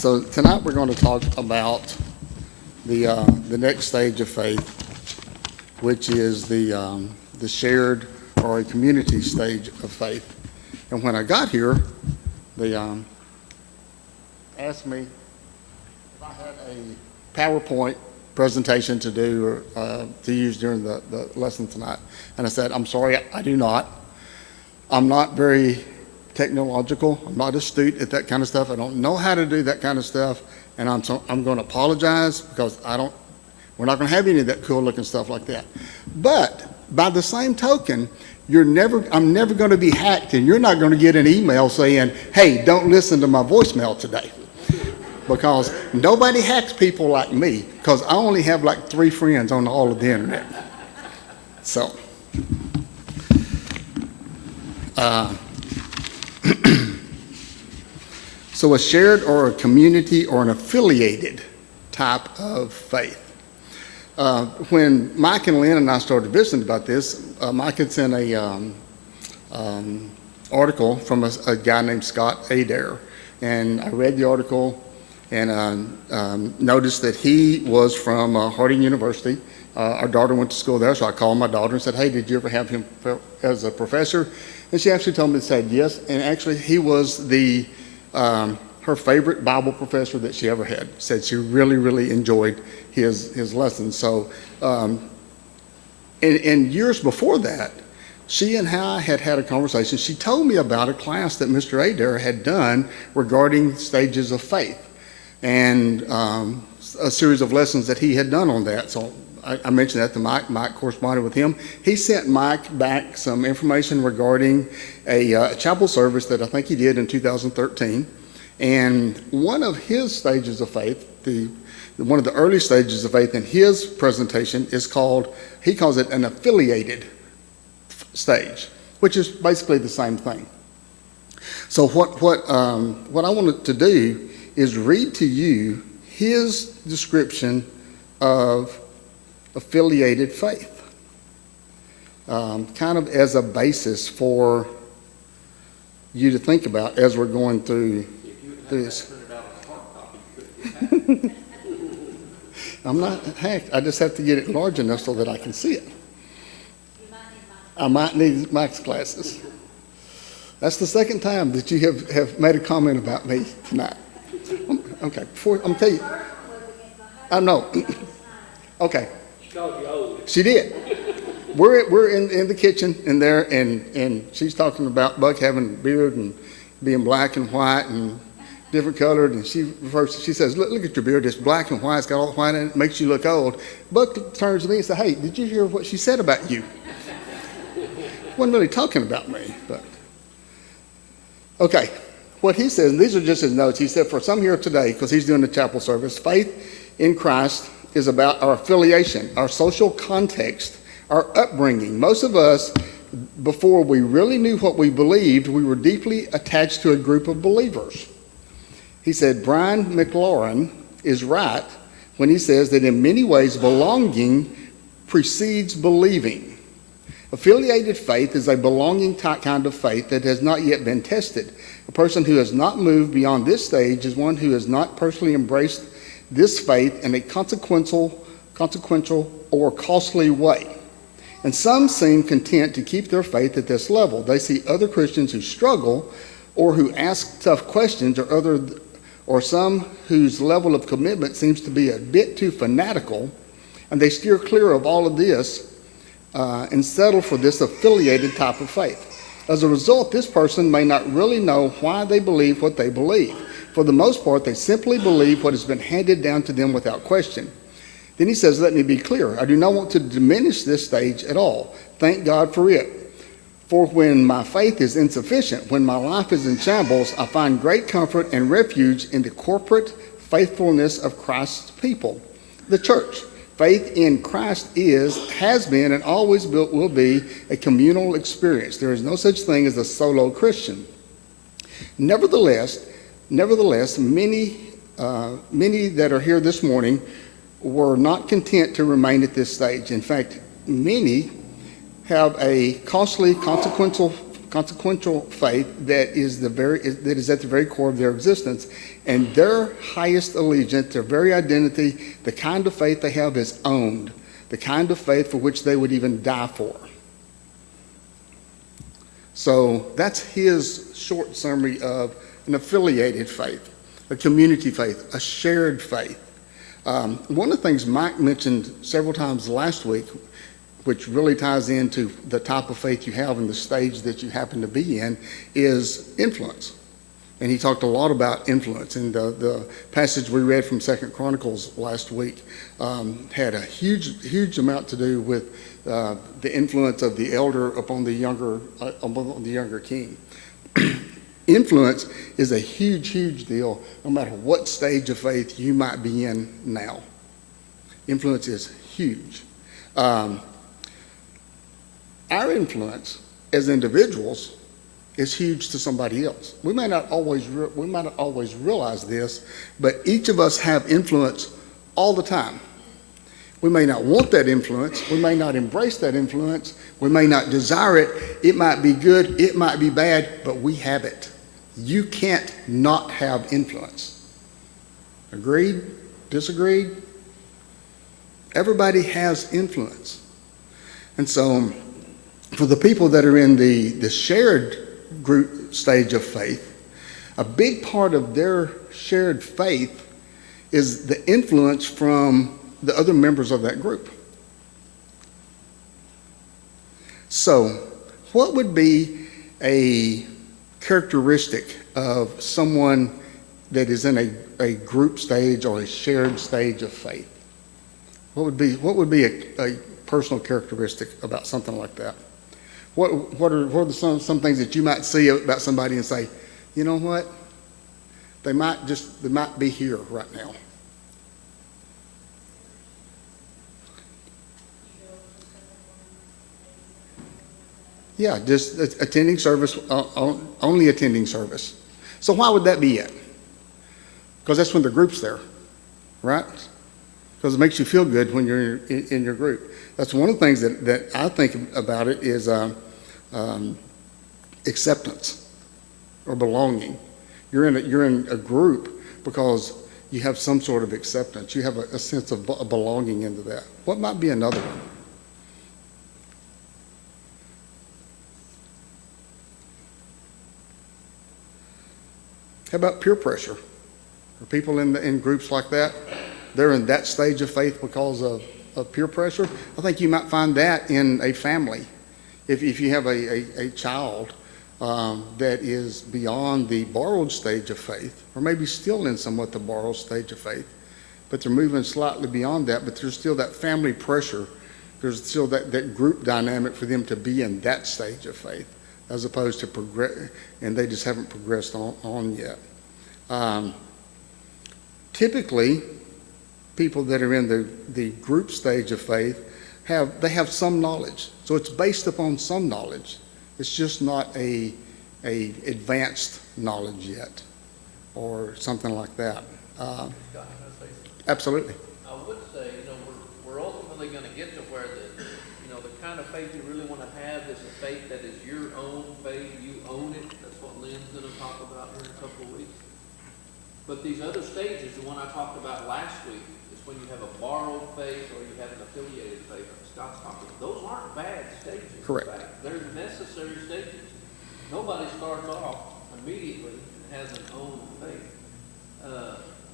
So tonight we're going to talk about the next stage of faith, which is the shared or a community stage of faith. And when I got here, they asked me if I had a PowerPoint presentation to do or to use during the lesson tonight. And I said, I'm sorry, I do not. I'm not very technological. I'm not astute at that kind of stuff. I don't know how to do that kind of stuff. And I'm going to apologize because we're not going to have any of that cool looking stuff like that. But by the same token, I'm never going to be hacked, and you're not going to get an email saying, hey, don't listen to my voicemail today. Because nobody hacks people like me, because I only have like 3 friends on all of the internet. So, so a shared or a community or an affiliated type of faith. When Mike and Lynn and I started visiting about this, Mike had sent a article from a guy named Scott Adair, and I read the article and noticed that he was from Harding University. Our daughter went to school there, so I called my daughter and said, hey, did you ever have him as a professor? And she actually told me to say yes, and actually he was her favorite Bible professor that she ever had. Said she really, really enjoyed his lessons. So, in years before that, she and I had a conversation. She told me about a class that Mr. Adair had done regarding stages of faith, and a series of lessons that he had done on that. So I mentioned that to Mike. Mike corresponded with him. He sent Mike back some information regarding a chapel service that I think he did in 2013. And one of his stages of faith, one of the early stages of faith in his presentation he calls it an affiliated stage, which is basically the same thing. So what I wanted to do is read to you his description of affiliated faith, kind of as a basis for you to think about as we're going through this. I'm not hacked. I just have to get it large enough so that I can see it. I might need Mike's glasses. That's the second time that you have made a comment about me tonight. Okay, I'm telling you. I know. Okay. She called you old. She did. We're in the kitchen in there, and she's talking about Buck having a beard and being black and white and different colored, and she says, look at your beard, it's black and white, it's got all the white in it, makes you look old. Buck turns to me and says, hey, did you hear what she said about you? Wasn't really talking about me, but. Okay, what he says, and these are just his notes, he said, for some here today, because he's doing the chapel service, faith in Christ is about our affiliation, our social context, our upbringing. Most of us, before we really knew what we believed, we were deeply attached to a group of believers. He said, Brian McLaurin is right when he says that in many ways belonging precedes believing. Affiliated faith is a belonging kind of faith that has not yet been tested. A person who has not moved beyond this stage is one who has not personally embraced this faith in a consequential or costly way. And some seem content to keep their faith at this level. They see other Christians who struggle or who ask tough questions or some whose level of commitment seems to be a bit too fanatical, and they steer clear of all of this and settle for this affiliated type of faith. As a result, this person may not really know why they believe what they believe. For the most part, they simply believe what has been handed down to them without question. Then he says, let me be clear. I do not want to diminish this stage at all. Thank God for it. For when my faith is insufficient, when my life is in shambles, I find great comfort and refuge in the corporate faithfulness of Christ's people, the church. Faith in Christ has been, and always will be a communal experience. There is no such thing as a solo Christian. Nevertheless, many that are here this morning were not content to remain at this stage. In fact, many have a costly, consequential consequential faith that is at the very core of their existence, and their highest allegiance, their very identity, the kind of faith they have is owned, the kind of faith for which they would even die for. So that's his short summary of an affiliated faith, a community faith, a shared faith. One of the things Mike mentioned several times last week, which really ties into the type of faith you have and the stage that you happen to be in, is influence. And he talked a lot about influence. And the passage we read from 2 Chronicles last week had a huge amount to do with the influence of the elder upon the younger king. Influence is a huge deal, no matter what stage of faith you might be in now. Influence is huge. Our influence as individuals is huge to somebody else. We might not always realize this, but each of us have influence all the time. We may not want that influence. We may not embrace that influence. We may not desire it. It might be good. It might be bad, but we have it. You can't not have influence. Agreed? Disagreed? Everybody has influence. And so for the people that are in the shared group stage of faith, a big part of their shared faith is the influence from the other members of that group. So what would be a characteristic of someone that is in a group stage or a shared stage of faith? What would be a personal characteristic about something like that? What are some things that you might see about somebody and say, you know what? They might be here right now. Yeah, just attending service, only attending service. So why would that be it? Because that's when the group's there, right? Because it makes you feel good when you're in your group. That's one of the things that I think about it is acceptance or belonging. You're in a group because you have some sort of acceptance. You have a sense of belonging into that. What might be another one? How about peer pressure? Are people in groups like that? They're in that stage of faith because of peer pressure. I think you might find that in a family. If you have a child that is beyond the borrowed stage of faith, or maybe still in somewhat the borrowed stage of faith, but they're moving slightly beyond that, but there's still that family pressure. There's still that group dynamic for them to be in that stage of faith, as opposed to progress, and they just haven't progressed on yet. Typically, people that are in the group stage of faith have some knowledge. So it's based upon some knowledge. It's just not a advanced knowledge yet, or something like that. Absolutely. I would say, we're ultimately going to get to where the kind of faith you really want to have is a faith that is your own faith. You own it. That's what Lynn's going to talk about here in a couple of weeks. But these other stages, the one I talked about last week, is when you have a borrowed faith or you have an affiliated faith. Scott's talking. Those aren't bad stages. Correct. In fact, they're necessary stages. Nobody starts off immediately and has an own faith.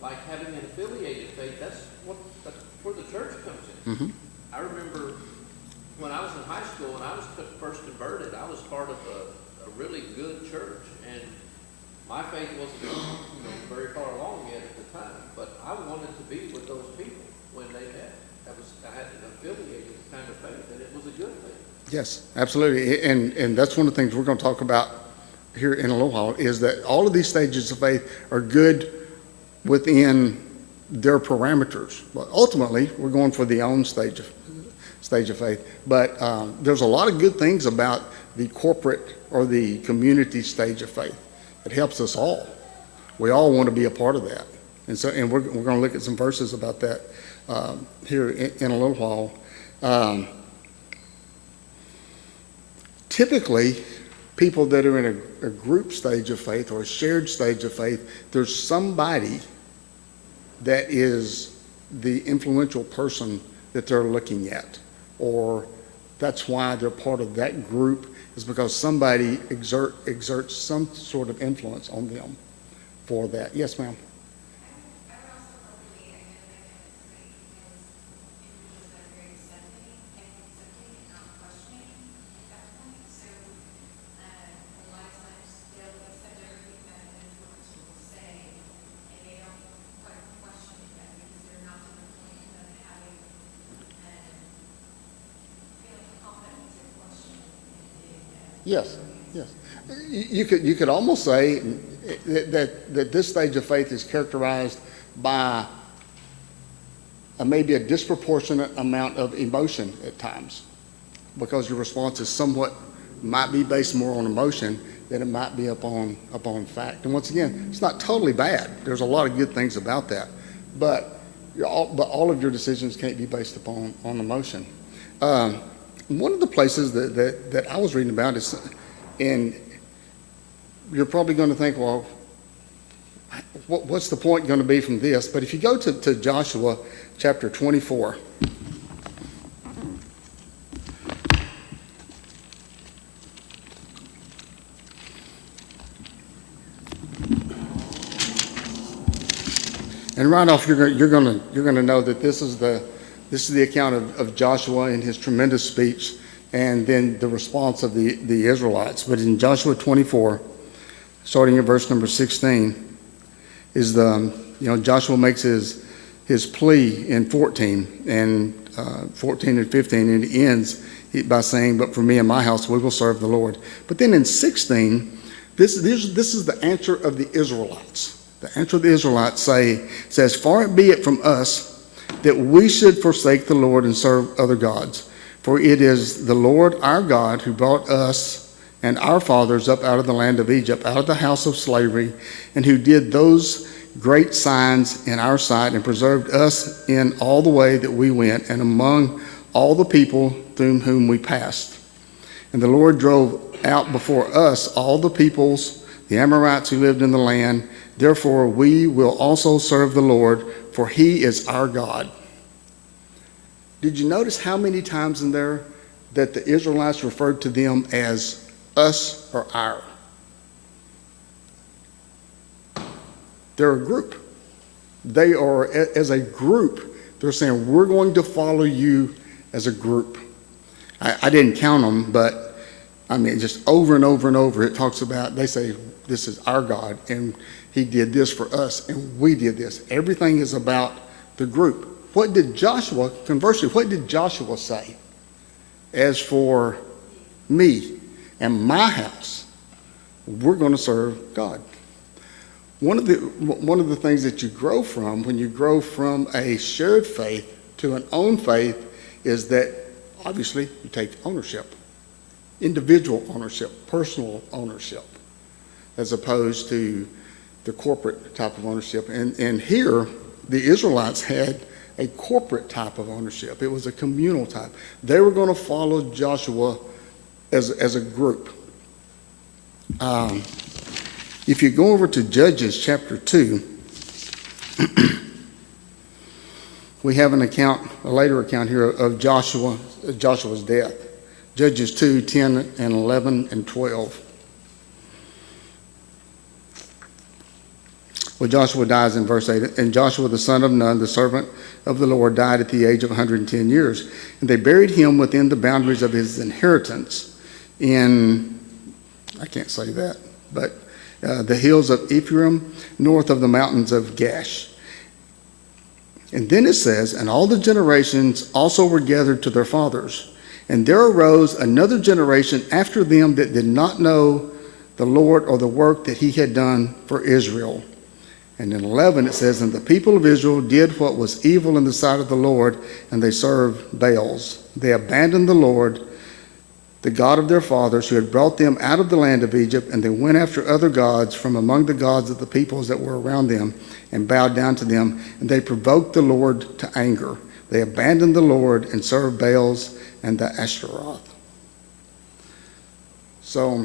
Like having an affiliated faith, that's where the church comes in. Mm-hmm. I remember when I was in high school and I was first converted, I was part of a really good church, and my faith wasn't very far along yet at the time, but I wanted to be with those people when they met. I had an affiliated kind of faith, and it was a good faith. Yes, absolutely. And that's one of the things we're going to talk about here in a little while, is that all of these stages of faith are good within their parameters. But ultimately, we're going for the own stage of faith. But there's a lot of good things about the corporate or the community stage of faith. It helps us all. We all want to be a part of that. And we're going to look at some verses about that here in a little while. Typically, people that are in a group stage of faith or a shared stage of faith, there's somebody that is the influential person that they're looking at, or that's why they're part of that group, is because somebody exerts some sort of influence on them for that. Yes, ma'am. I would also probably identify them as somebody because individuals that are very accepting and not questioning at that point. So a lot of times they'll accept everything that an influencer will say, and they don't quite question that because they're not to the point of having feeling confident to question it. Yes, yes. You could almost say that this stage of faith is characterized by maybe a disproportionate amount of emotion at times, because your response is somewhat, might be based more on emotion than it might be upon fact. And once again, it's not totally bad. There's a lot of good things about that, but all of your decisions can't be based upon emotion. One of the places that I was reading about is, and you're probably going to think, well, what's the point going to be from this? But if you go to Joshua chapter 24, and right off you're going to know that this is the account of Joshua and his tremendous speech, and then the response of the Israelites. But in Joshua 24, starting at verse number 16, is Joshua makes his plea in 14 and 14 and 15, and it ends by saying, "But for me and my house, we will serve the Lord." But then in 16, this is the answer of the Israelites. The answer of the Israelites says, "Far be it from us that we should forsake the Lord and serve other gods. For it is the Lord our God who brought us and our fathers up out of the land of Egypt, out of the house of slavery, and who did those great signs in our sight and preserved us in all the way that we went and among all the people through whom we passed. And the Lord drove out before us all the peoples, the Amorites who lived in the land. Therefore we will also serve the Lord, for he is our God." Did you notice how many times in there that the Israelites referred to them as us or our? They're a group. They are, as a group, they're saying, we're going to follow you as a group. I didn't count them, but I mean, just over and over and over, it talks about, they say, this is our God, and he did this for us, and we did this. Everything is about the group. Conversely, what did Joshua say? "As for me and my house, we're going to serve God." One of the things that you grow from when you grow from a shared faith to an own faith is that obviously you take ownership, individual ownership, personal ownership, as opposed to the corporate type of ownership. And here, the Israelites had a corporate type of ownership. It was a communal type. They were going to follow Joshua as a group. If you go over to Judges chapter 2, we have a later account here of Joshua's death. Judges 2, 10 and 11 and 12. Well, Joshua dies in verse 8. "And Joshua the son of Nun, the servant of the Lord, died at the age of 110 years. And they buried him within the boundaries of his inheritance in," I can't say that, but "the hills of Ephraim, north of the mountains of Gash." And then it says, "And all the generations also were gathered to their fathers. And there arose another generation after them that did not know the Lord or the work that he had done for Israel." And in 11 it says, "And the people of Israel did what was evil in the sight of the Lord, and they served Baals. They abandoned the Lord, the God of their fathers, who had brought them out of the land of Egypt, and they went after other gods from among the gods of the peoples that were around them, and bowed down to them, and they provoked the Lord to anger. They abandoned the Lord and served Baals and the Ashtaroth." So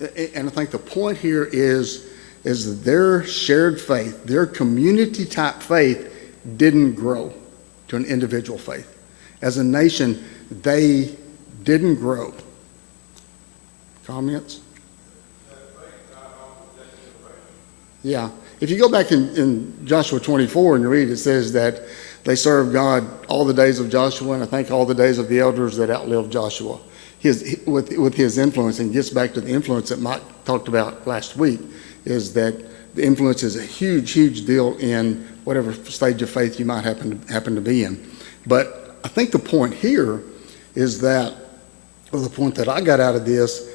And I think the point here is that their shared faith, their community type faith didn't grow to an individual faith. As a nation, they didn't grow. Comments? Yeah. If you go back in Joshua 24 and you read, it says that they served God all the days of Joshua, and I think all the days of the elders that outlived Joshua. With his influence, and gets back to the influence that Mike talked about last week, is that the influence is a huge, huge deal in whatever stage of faith you might happen to be in. But I think the point here is that, or the point that I got out of this,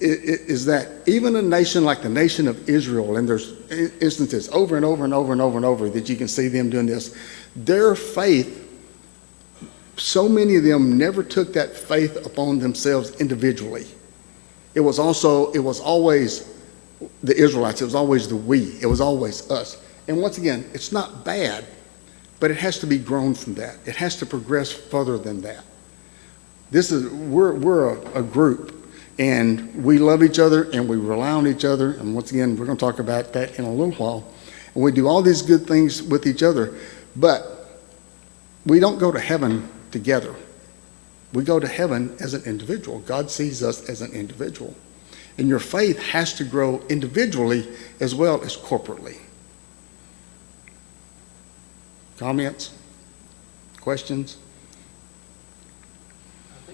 is that even a nation like the nation of Israel, and there's instances over and over and over and over and over that you can see them doing this, their faith, so many of them never took that faith upon themselves individually. It was always the Israelites. It was always the we. It was always us. And once again, it's not bad, but it has to be grown from that. It has to progress further than that. We're a group, and we love each other, and we rely on each other. And once again, we're going to talk about that in a little while. And we do all these good things with each other, but we don't go to heaven together. We go to heaven as an individual. God sees us as an individual. And your faith has to grow individually as well as corporately. Comments? Questions? I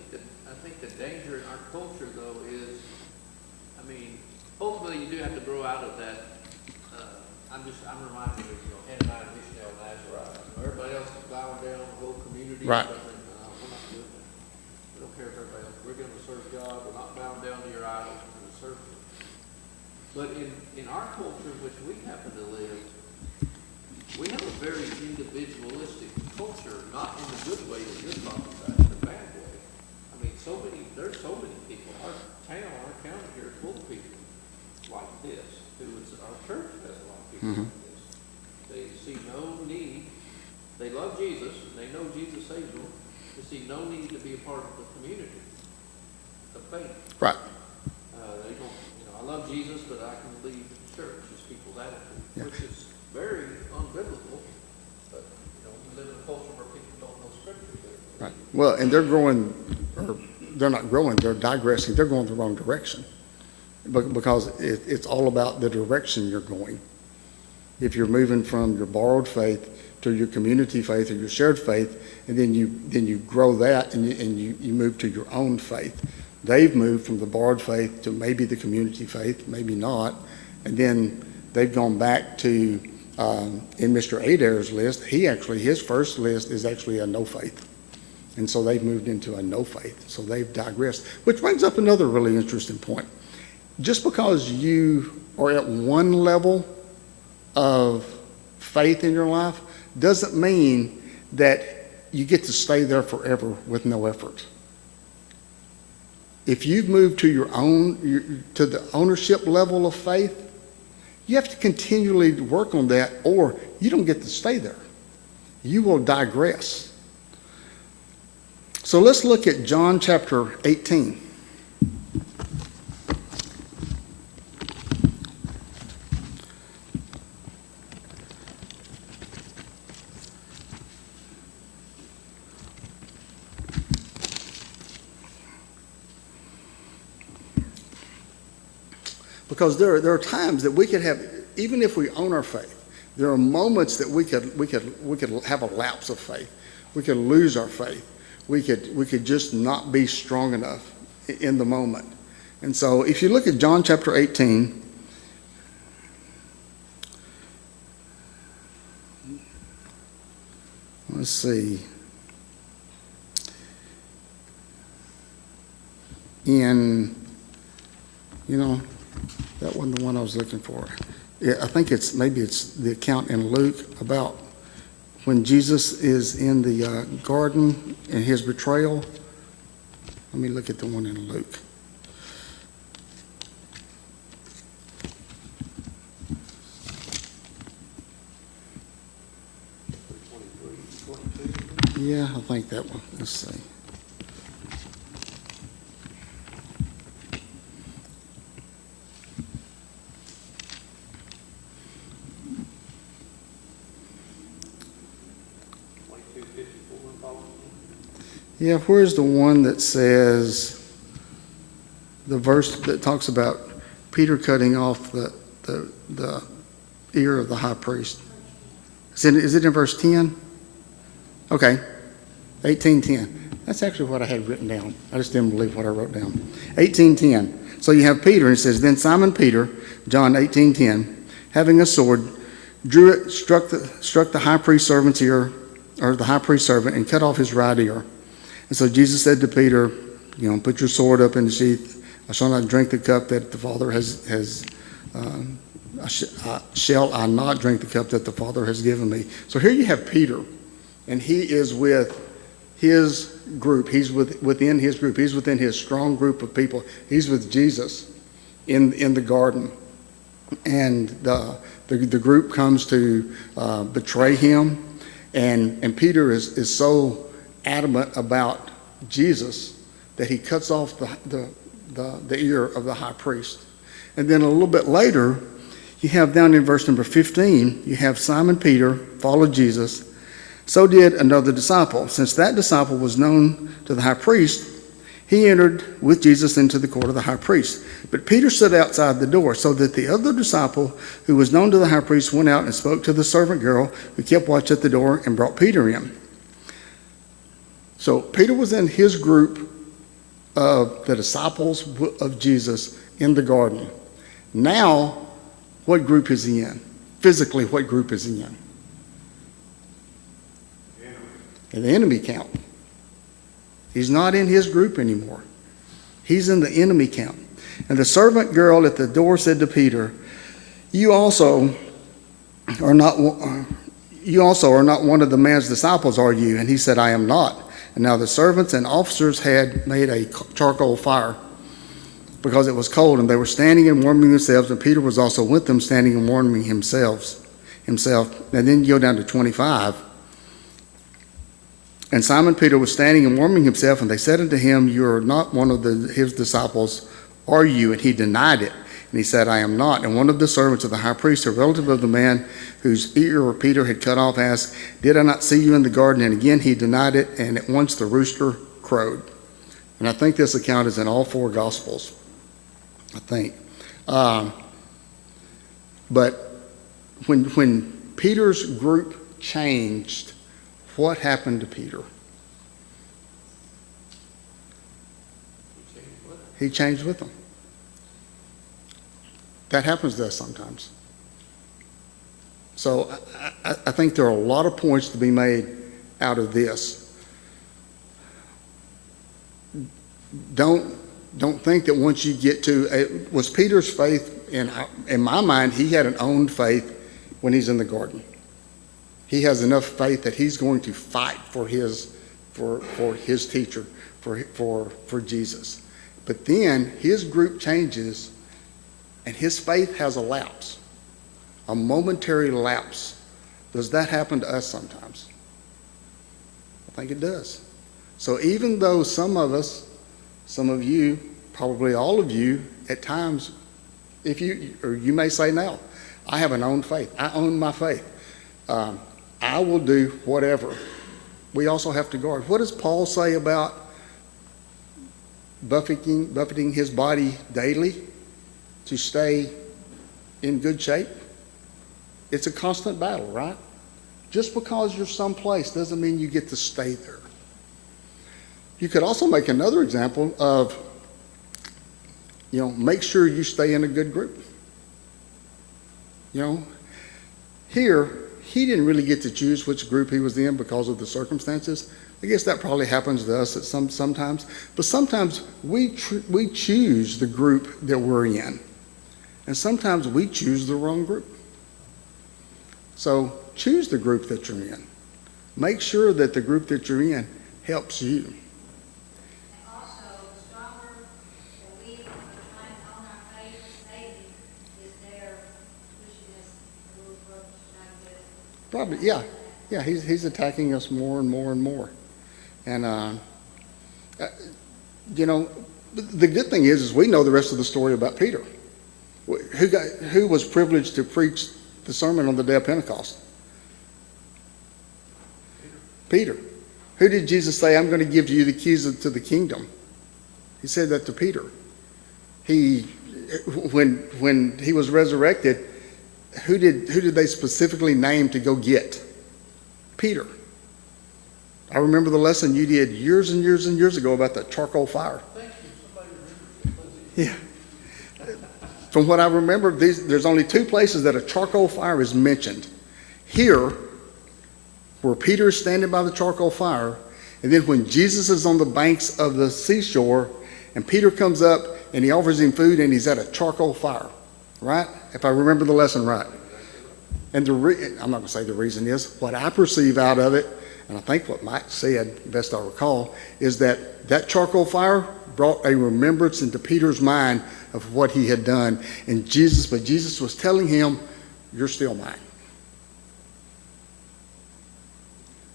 think the danger in our culture, though, is, I mean, ultimately you do have to grow out of that. I'm reminded of, Hananiah, Mishael, and Azariah. Everybody else is bowing down, the whole community. Right. We're not doing that. We don't care if everybody else. We're going to serve God. We're not bowing down to your idols. We're going to serve Him. But in our culture, in which we happen to live, we have a very individualistic culture, not in the good way that you're talking about, in the bad way. I mean, there's so many people. Our county here is full of people like this, our church has a lot of people like this. They see no need, they love Jesus, and they know Jesus saves them, they see no need to be a part of the community, the faith. Right. They don't, I love Jesus, but I can leave the church, is people's attitude, Yeah. which is very unbiblical, but, we live in a culture where people don't know scripture. Right. Well, and they're growing, or they're not growing, they're digressing. They're going the wrong direction. Because it's all about the direction you're going. If you're moving from your borrowed faith to your community faith or your shared faith, and then you grow that and you move to your own faith. They've moved from the borrowed faith to maybe the community faith, maybe not, and then they've gone back to, in Mr. Adair's list, his first list is actually a no faith. And so they've moved into a no faith. So they've digressed, which brings up another really interesting point. Just because you are at one level of faith in your life doesn't mean that you get to stay there forever with no effort. If you've moved to to the ownership level of faith, you have to continually work on that, or you don't get to stay there. You will digress. So let's look at John chapter 18. Because there are times that we could have, even if we own our faith, there are moments that we could have a lapse of faith. We could lose our faith. We could just not be strong enough in the moment. And so if you look at John chapter 18, let's see. That wasn't the one I was looking for. Yeah, I think maybe it's the account in Luke about when Jesus is in the garden and his betrayal. Let me look at the one in Luke. Yeah, I think that one. Let's see. Yeah, where's the one that says, the verse that talks about Peter cutting off the ear of the high priest? Is it in verse 10? Okay, 18:10. That's actually what I had written down. I just didn't believe what I wrote down. 18:10. So you have Peter, and it says, then Simon Peter, John 18:10, having a sword, drew it, struck the high priest's servant's ear, or the high priest's servant, and cut off his right ear. And so Jesus said to Peter, put your sword up in the sheath. I shall not drink the cup that the Father shall I not drink the cup that the Father has given me. So here you have Peter, and he is with his group. He's within his group. He's within his strong group of people. He's with Jesus in the garden. And the group comes to betray him. And Peter is so adamant about Jesus that he cuts off the ear of the high priest. And then a little bit later, you have down in verse number 15, you have Simon Peter followed Jesus. So did another disciple. Since that disciple was known to the high priest, he entered with Jesus into the court of the high priest. But Peter stood outside the door, so that the other disciple who was known to the high priest went out and spoke to the servant girl who kept watch at the door and brought Peter in. So Peter was in his group of the disciples of Jesus in the garden. Now, what group is he in? Physically, what group is he in? In the enemy camp. He's not in his group anymore. He's in the enemy camp. And the servant girl at the door said to Peter, You also are not one of the man's disciples, are you? And he said, I am not. And now the servants and officers had made a charcoal fire because it was cold, and they were standing and warming themselves, and Peter was also with them, standing and warming himself. And then you go down to 25. And Simon Peter was standing and warming himself, and they said unto him, You are not one of his disciples, are you? And he denied it. And he said, I am not. And one of the servants of the high priest, a relative of the man whose ear Peter had cut off, asked, Did I not see you in the garden? And again he denied it, and at once the rooster crowed. And I think this account is in all four Gospels, I think. But when Peter's group changed, what happened to Peter? He changed with them. That happens to us sometimes. So I think there are a lot of points to be made out of this. Don't think that once you get to, was Peter's faith, in my mind, he had an owned faith when he's in the garden. He has enough faith that he's going to fight for his teacher, for Jesus. But then his group changes, and his faith has a lapse, a momentary lapse. Does that happen to us sometimes? I think it does. So even though some of us, some of you, probably all of you, at times, you may say now, I have an owned faith. I own my faith. I will do whatever. We also have to guard. What does Paul say about buffeting his body daily to stay in good shape? It's a constant battle, right? Just because you're someplace doesn't mean you get to stay there. You could also make another example of, make sure you stay in a good group. Here, he didn't really get to choose which group he was in because of the circumstances. I guess that probably happens to us sometimes. But sometimes we choose the group that we're in. And sometimes we choose the wrong group. So choose the group that you're in. Make sure that the group that you're in helps you. And also, the stronger that we are trying to own our faith and saving is their pushing us a little further to try to get us. Probably, yeah. Yeah, he's attacking us more and more and more. And, the good thing is we know the rest of the story about Peter. Who was privileged to preach the sermon on the day of Pentecost? Peter. Who did Jesus say, I'm going to give you the keys to the kingdom? He said that to Peter. When he was resurrected, who did they specifically name to go get? Peter. I remember the lesson you did years and years and years ago about the charcoal fire. Thank you, somebody remembers. Yeah. From what I remember, there's only two places that a charcoal fire is mentioned. Here, where Peter is standing by the charcoal fire, and then when Jesus is on the banks of the seashore, and Peter comes up and he offers him food, and he's at a charcoal fire, right? If I remember the lesson right. And I'm not going to say the reason is, what I perceive out of it, and I think what Mike said, best I recall, is that charcoal fire brought a remembrance into Peter's mind of what he had done. But Jesus was telling him, you're still mine.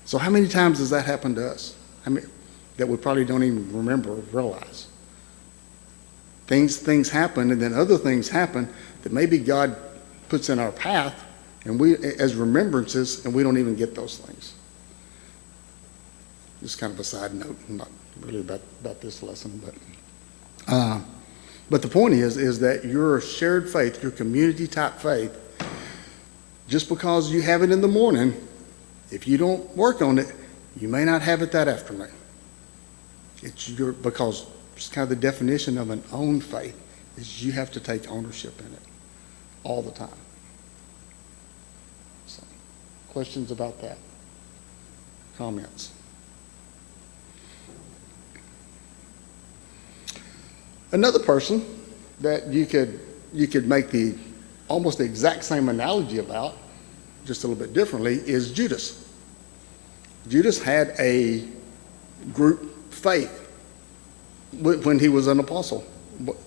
So how many times does that happen to us? That we probably don't even remember or realize. Things happen, and then other things happen that maybe God puts in our path, and we as remembrances, and we don't even get those things. Just kind of a side note, not really about this lesson, but the point is that your shared faith, your community type faith, just because you have it in the morning, if you don't work on it, you may not have it that afternoon. Because it's kind of the definition of an own faith is you have to take ownership in it all the time. So, questions about that? Comments? Another person that you could make almost the exact same analogy about, just a little bit differently, is Judas. Judas had a group faith when he was an apostle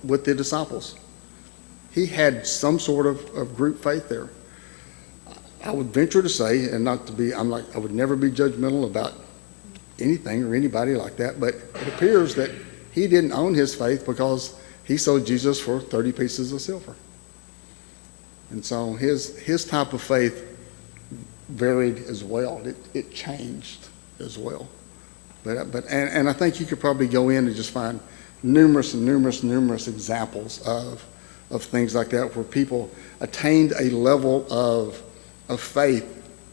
with the disciples. He had some sort of group faith there. I would venture to say, and not to be, I would never be judgmental about anything or anybody like that, but it appears that he didn't own his faith because he sold Jesus for 30 pieces of silver. And so his type of faith varied as well. It changed as well. But I think you could probably go in and just find numerous examples of things like that where people attained a level of faith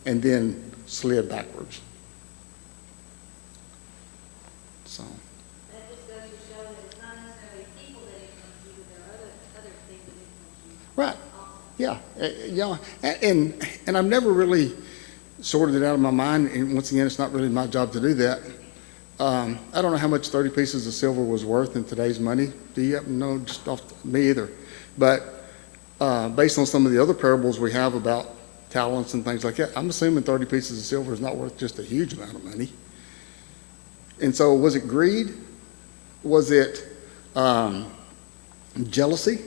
and then slid backwards. So. That just goes to show that it's not necessarily people that influence you, but there are other things that influence you. Right. Yeah. And I've never really sorted it out of my mind. And once again, it's not really my job to do that. I don't know how much 30 pieces of silver was worth in today's money. Do you happen to know? Just off me either. But based on some of the other parables we have about talents and things like that, I'm assuming 30 pieces of silver is not worth just a huge amount of money. And so was it greed? Was it jealousy?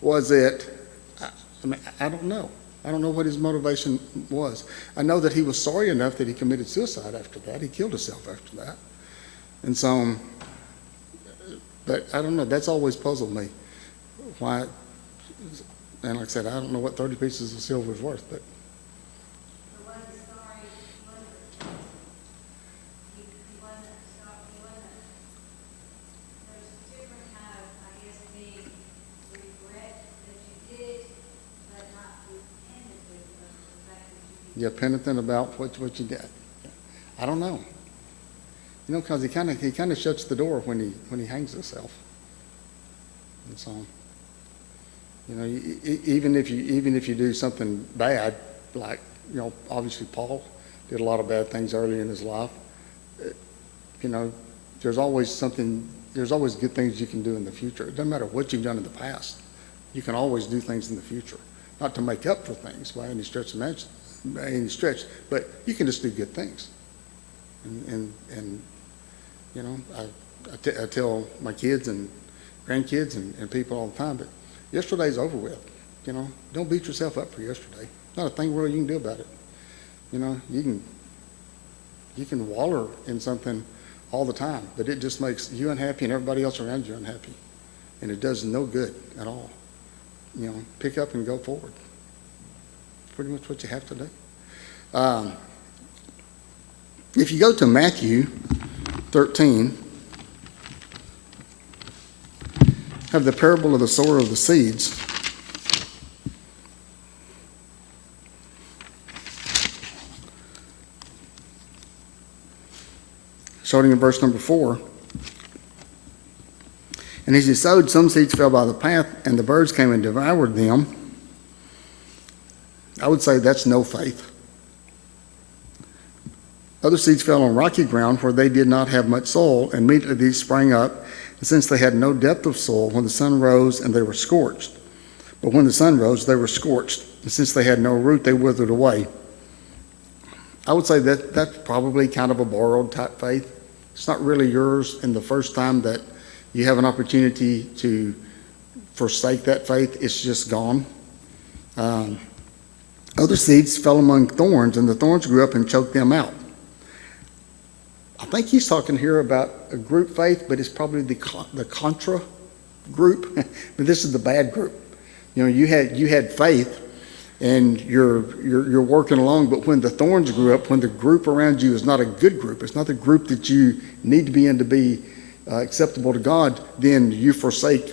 Was it, I don't know. I don't know what his motivation was. I know that he was sorry enough that he committed suicide after that. He killed himself after that. And so, but I don't know. That's always puzzled me. Why, and like I said, I don't know what 30 pieces of silver is worth, but. But was he sorry? He wasn't. He wasn't sorry. He wasn't. There's different kind of, I guess, being regret that you did, but not repentant of the fact that you did. Yeah, penitent about what you did. I don't know. You know, because he kind of shuts the door when he hangs himself. And so, you know, even if you do something bad, like, you know, obviously Paul did a lot of bad things early in his life. You know, there's always good things you can do in the future. It doesn't matter what you've done in the past. You can always do things in the future, not to make up for things by any stretch, but you can just do good things. And you know, I tell my kids and grandkids and people all the time, but yesterday's over with. You know, don't beat yourself up for yesterday. Not a thing really you can do about it. You know, you can waller in something all the time, but it just makes you unhappy and everybody else around you unhappy, and it does no good at all. You know, pick up and go forward. Pretty much what you have to do. If you go to Matthew 13, have the parable of the sower of the seeds. Starting in verse number 4. And as he sowed, some seeds fell by the path, and the birds came and devoured them. I would say that's no faith. Other seeds fell on rocky ground where they did not have much soil, and immediately these sprang up. And since they had no depth of soil, when the sun rose, and they were scorched. But when the sun rose, they were scorched. And since they had no root, they withered away. I would say that that's probably kind of a borrowed type faith. It's not really yours, and the first time that you have an opportunity to forsake that faith, it's just gone. Other seeds fell among thorns, and the thorns grew up and choked them out. I think he's talking here about a group faith, but it's probably the contra group. But this is the bad group. You know, you had faith, and you're working along. But when the thorns grew up, when the group around you is not a good group, it's not the group that you need to be in to be acceptable to God, then you forsake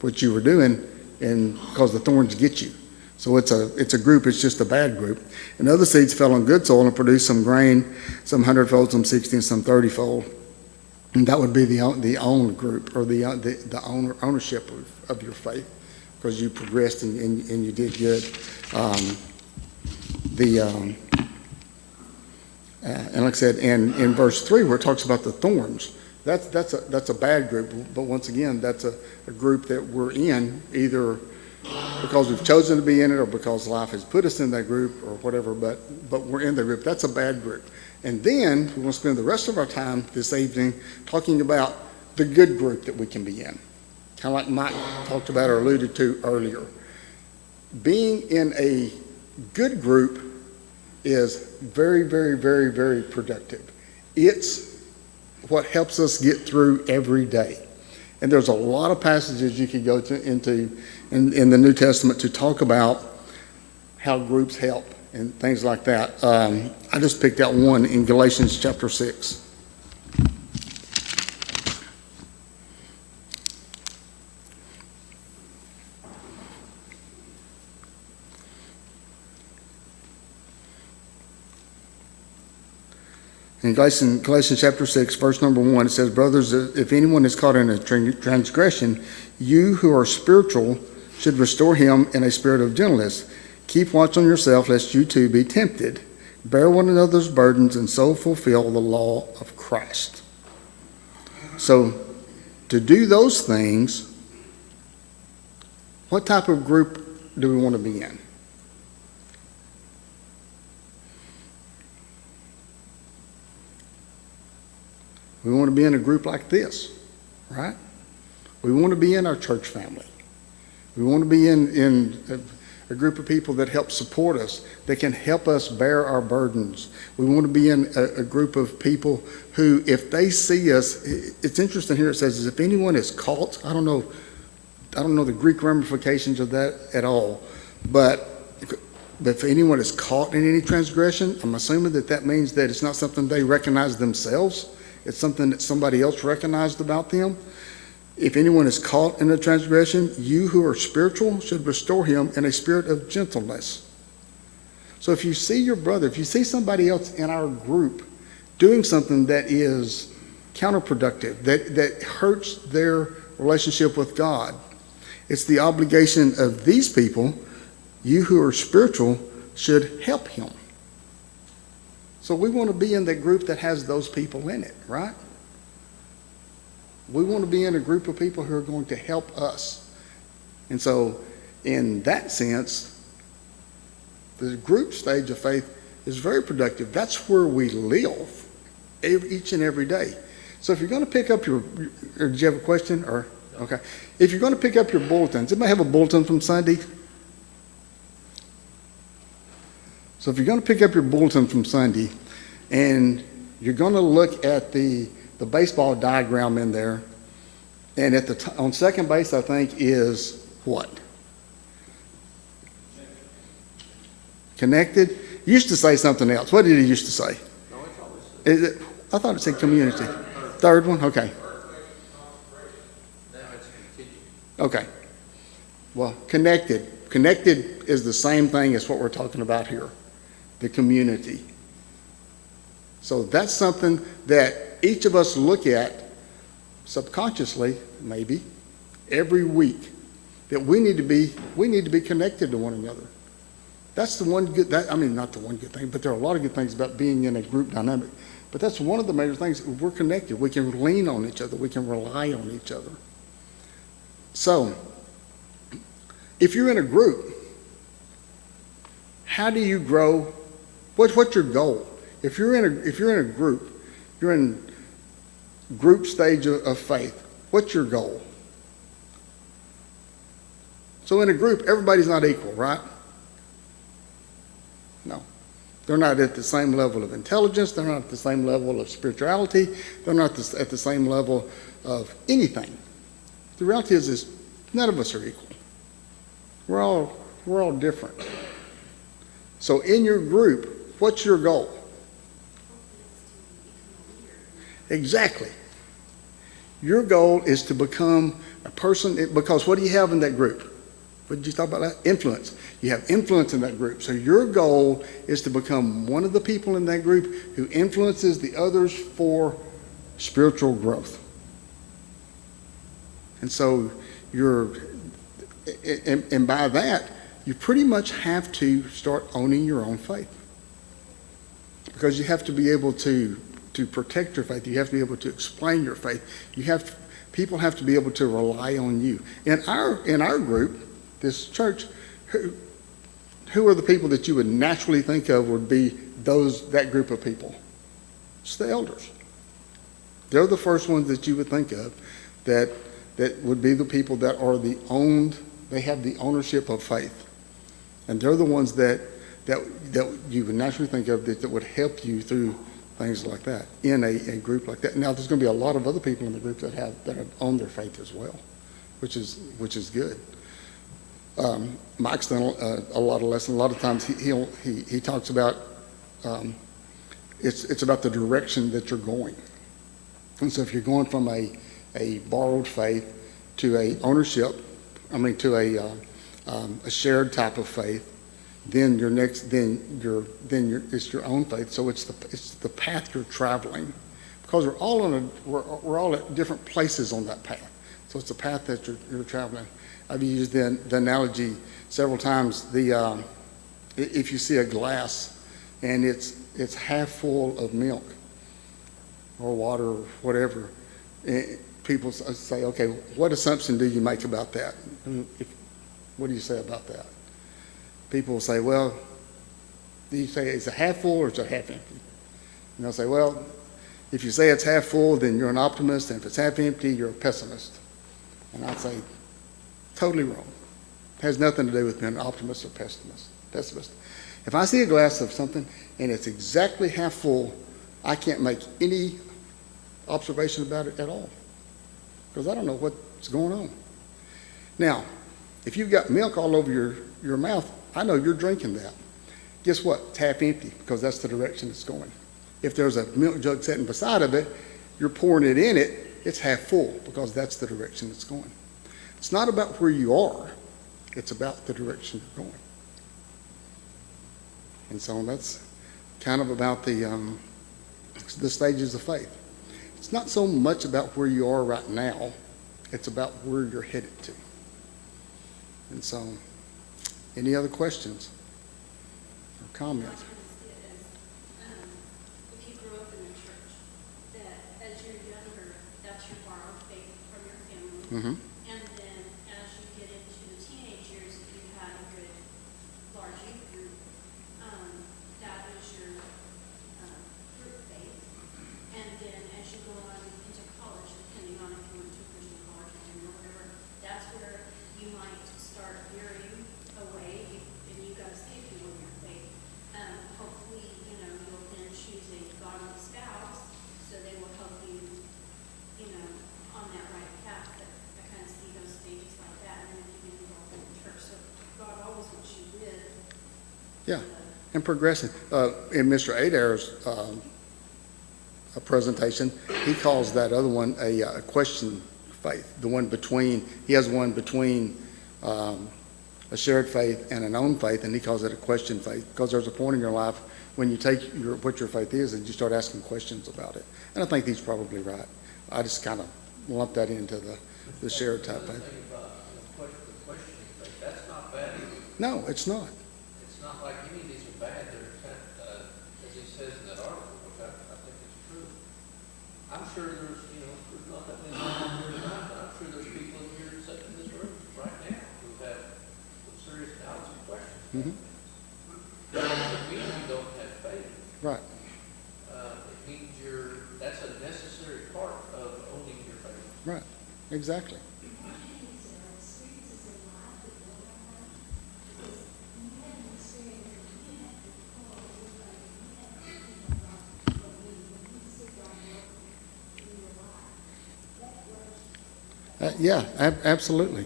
what you were doing, and because the thorns get you. So it's a group, it's just a bad group. And other seeds fell on good soil and produced some grain, some 100-fold, some 60, and some 30-fold. And that would be the own group, or the ownership of your faith, because you progressed and you did good. And like I said, in verse 3 where it talks about the thorns, that's a bad group. But once again, that's a group that we're in, either because we've chosen to be in it or because life has put us in that group or whatever, but we're in the group. That's a bad group. And then we want to spend the rest of our time this evening talking about the good group that we can be in. Kind of like Mike talked about or alluded to earlier. Being in a good group is very, very, very, very productive. It's what helps us get through every day. And there's a lot of passages you could go into in the New Testament to talk about how groups help and things like that. I just picked out one in Galatians chapter 6. In Galatians chapter 6, verse number 1, it says, "Brothers, if anyone is caught in a transgression, you who are spiritual should restore him in a spirit of gentleness. Keep watch on yourself, lest you too be tempted. Bear one another's burdens, and so fulfill the law of Christ." So, to do those things, what type of group do we want to be in? We want to be in a group like this, right? We want to be in our church family. We want to be in a group of people that help support us, that can help us bear our burdens. We want to be in a group of people who, if they see us, it's interesting here, it says, if anyone is caught, I don't know the Greek ramifications of that at all, but if anyone is caught in any transgression, I'm assuming that means that it's not something they recognize themselves. It's something that somebody else recognized about them. If anyone is caught in a transgression, you who are spiritual should restore him in a spirit of gentleness. So if you see your brother, if you see somebody else in our group doing something that is counterproductive, that hurts their relationship with God, it's the obligation of these people, you who are spiritual, should help him. So we want to be in that group that has those people in it, right? We want to be in a group of people who are going to help us. And so in that sense, the group stage of faith is very productive. That's where we live each and every day. So if you're going to pick up or did you have a question? Or okay. If you're going to pick up your bulletins, anybody have a bulletin from Sunday? So if you're going to pick up your bulletin from Sunday and you're going to look at the baseball diagram in there, and on second base, I think, is what? Connected? He used to say something else. What did he used to say? No, it's always Is it, I thought it said community. Third one, okay, Now it's continuing. okay. Well, connected. Connected is the same thing as what we're talking about here, the community. So that's something that each of us look at subconsciously, maybe, every week, that we need to be connected to one another. That's the one good, not the one good thing, but there are a lot of good things about being in a group dynamic. But that's one of the major things. We're connected. We can lean on each other. We can rely on each other. So, if you're in a group, how do you grow? What's your goal? If you're in a group, you're in group stage of faith. What's your goal? So in a group, everybody's not equal, right? No. They're not at the same level of intelligence. They're not at the same level of spirituality. They're not at the same level of anything. The reality is none of us are equal. We're all different. So in your group, what's your goal? Exactly. Your goal is to become a person, because what do you have in that group? What did you talk about that? Influence. You have influence in that group. So your goal is to become one of the people in that group who influences the others for spiritual growth. And so and by that, you pretty much have to start owning your own faith. Because you have to be able to protect your faith. You have to be able to explain your faith. People have to be able to rely on you. In our group, this church, who are the people that you would naturally think of would be that group of people? It's the elders. They're the first ones that you would think of that would be the people that are they have the ownership of faith. And they're the ones that you would naturally think of that would help you through things like that in a group like that. Now, there's going to be a lot of other people in the group that have owned their faith as well, which is good. Mike's done a lot of lessons. A lot of times he talks about it's about the direction that you're going. And so if you're going from a borrowed faith to to a shared type of faith, then it's your own faith. So it's the path you're traveling, because we're all at different places on that path. So it's the path that you're traveling. I've used the analogy several times. If you see a glass and it's half full of milk or water or whatever, people say, okay, what assumption do you make about that? What do you say about that? People will say, well, do you say it's a half full or it's a half empty? And they'll say, well, if you say it's half full, then you're an optimist, and if it's half empty, you're a pessimist. And I'd say, totally wrong. It has nothing to do with being an optimist or pessimist. If I see a glass of something and it's exactly half full, I can't make any observation about it at all, because I don't know what's going on. Now, if you've got milk all over your mouth, I know you're drinking that. Guess what? It's half empty, because that's the direction it's going. If there's a milk jug sitting beside of it, you're pouring it in it, it's half full, because that's the direction it's going. It's not about where you are, it's about the direction you're going. And so that's kind of about the stages of faith. It's not so much about where you are right now, it's about where you're headed to. And so, any other questions or comments? If you grew up in a church, that as you're younger, that's your borrowed faith from your family. Mm-hmm. And then as you get into the teenage years, if you had a good large youth group, that is your group faith. And then as you go on into college, depending on if you went to a Christian college or whatever, that's where you might start veering away, and you've got to see if you know your faith. Hopefully, you'll then choose a godly spouse, so they will help you, on that right path. But I kind of see those stages like that, and then you get involved in the church. So God always wants you with. Yeah, and progressing. In Mr. Adair's a presentation. He calls that other one a question faith, the one between, he has one between a shared faith and an own faith, and he calls it a question faith, because there's a point in your life when you take what your faith is and you start asking questions about it. And I think he's probably right. I just kind of lump that into the shared type Another faith. thing about, the questioning thing, that's not bad. No, it's not. It's not like any of these are bad, they're kind of, as he says in that article, which I think is true. I'm sure there's, there's not that many people here tonight, but I'm sure there's people in here sitting in this room right now who have some serious doubts and questions. Mhm. That doesn't mean you don't have faith. Right. It means that's a necessary part of owning your faith. Right. Exactly. Yeah, absolutely.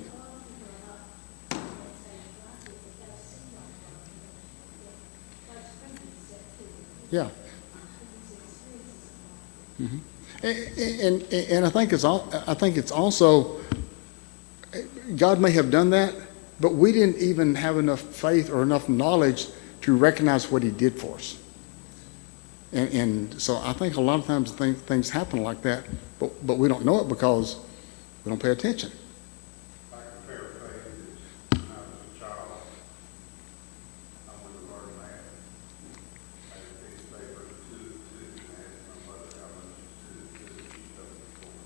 Yeah. Mhm. And I think it's also, God may have done that, but we didn't even have enough faith or enough knowledge to recognize what he did for us. And so I think a lot of times things happen like that, but we don't know it because we don't pay attention. I compare faith when I was a child. I went to learn math. I had a piece of paper, two, and asked my mother how much is two, she told me four.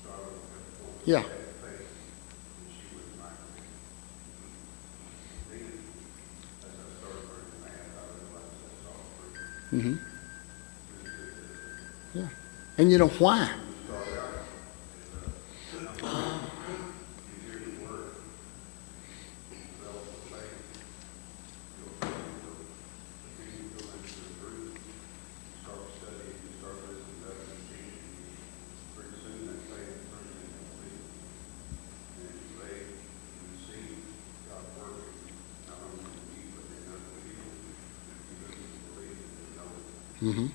So I would have told her Yeah. I had faith, and she was my faith. Then, as I started learning math, I realized that's all true. Hmm. Yeah. And you know why? Mm-hmm.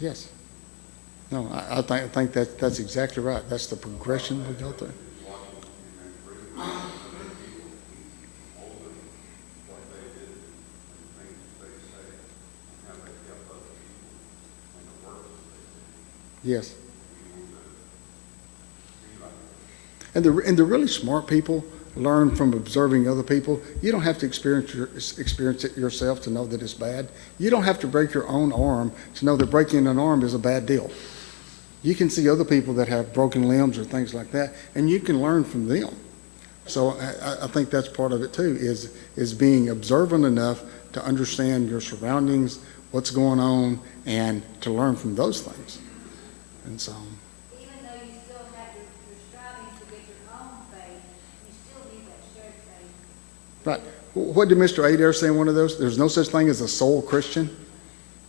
Yes. No, I think that's exactly right. That's the progression we go through. Yes. And the really smart people learn from observing other people. You don't have to experience it yourself to know that it's bad. You don't have to break your own arm to know that breaking an arm is a bad deal. You can see other people that have broken limbs or things like that, and you can learn from them. So I think that's part of it too, is being observant enough to understand your surroundings, what's going on, and to learn from those things. And so. Even though you still have your striving to get your own faith, you still need that shared faith. Right. What did Mr. Adair say in one of those? There's no such thing as a soul Christian.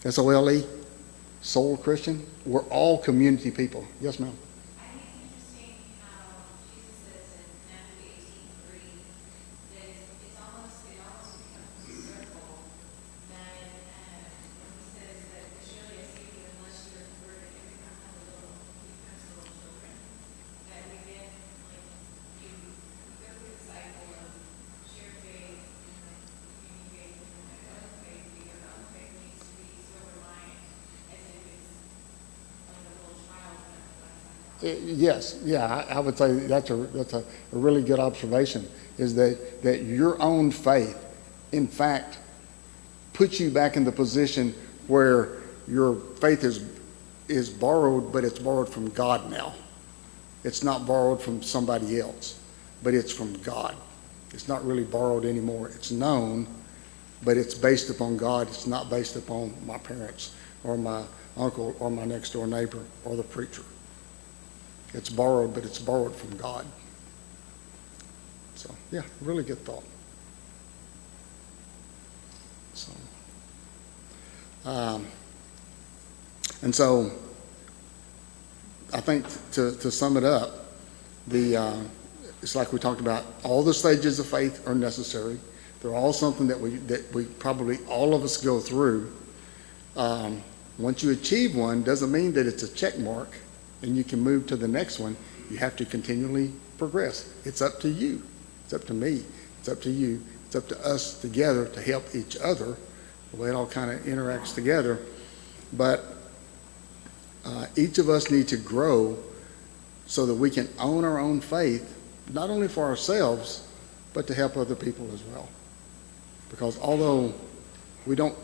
S-O-L-E. Soul Christian. We're all community people. Yes, ma'am. I think it's interesting how Jesus says in Matthew 18:3 that it almost becomes a circle that when he says that surely I say to you, unless you're converted and become little children, that we get you go through the cycle of shared faith and community faith and own faith, because your own faith needs to be so reliant as if it's like a little child. Yes, yeah, I would say that's a really good observation, is that your own faith, in fact, puts you back in the position where your faith is borrowed, but it's borrowed from God now. It's not borrowed from somebody else, but it's from God. It's not really borrowed anymore. It's known, but it's based upon God. It's not based upon my parents or my uncle or my next door neighbor or the preacher. It's borrowed, but it's borrowed from God. So, yeah, really good thought. So, and so I think to sum it up, It's like we talked about, all the stages of faith are necessary. They're all something that we probably, all of us go through. Once you achieve one, doesn't mean that it's a check mark and you can move to the next one. You have to continually progress. It's up to you. It's up to me. It's up to you. It's up to us together to help each other, the way it all kind of interacts together. But each of us need to grow so that we can own our own faith, not only for ourselves, but to help other people as well. Because although we don't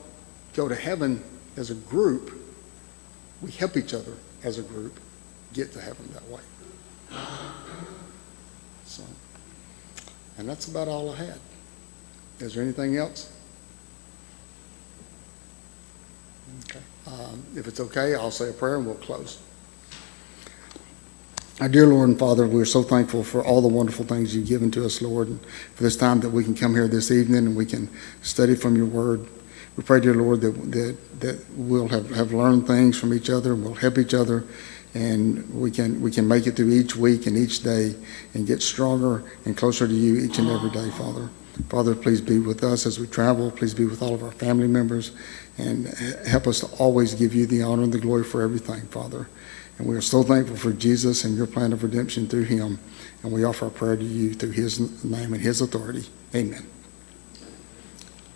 go to heaven as a group, we help each other as a group get to heaven that way. So, and that's about all I had. Is there anything else? Okay. If it's okay, I'll say a prayer and we'll close. Our dear Lord and Father, we're so thankful for all the wonderful things you've given to us, Lord, and for this time that we can come here this evening and we can study from your word. We pray, dear Lord, that we'll have learned things from each other, and we'll help each other, and we can make it through each week and each day and get stronger and closer to you each and every day, Father. Father, please be with us as we travel. Please be with all of our family members and help us to always give you the honor and the glory for everything, Father. And we are so thankful for Jesus and your plan of redemption through him. And we offer our prayer to you through his name and his authority. Amen.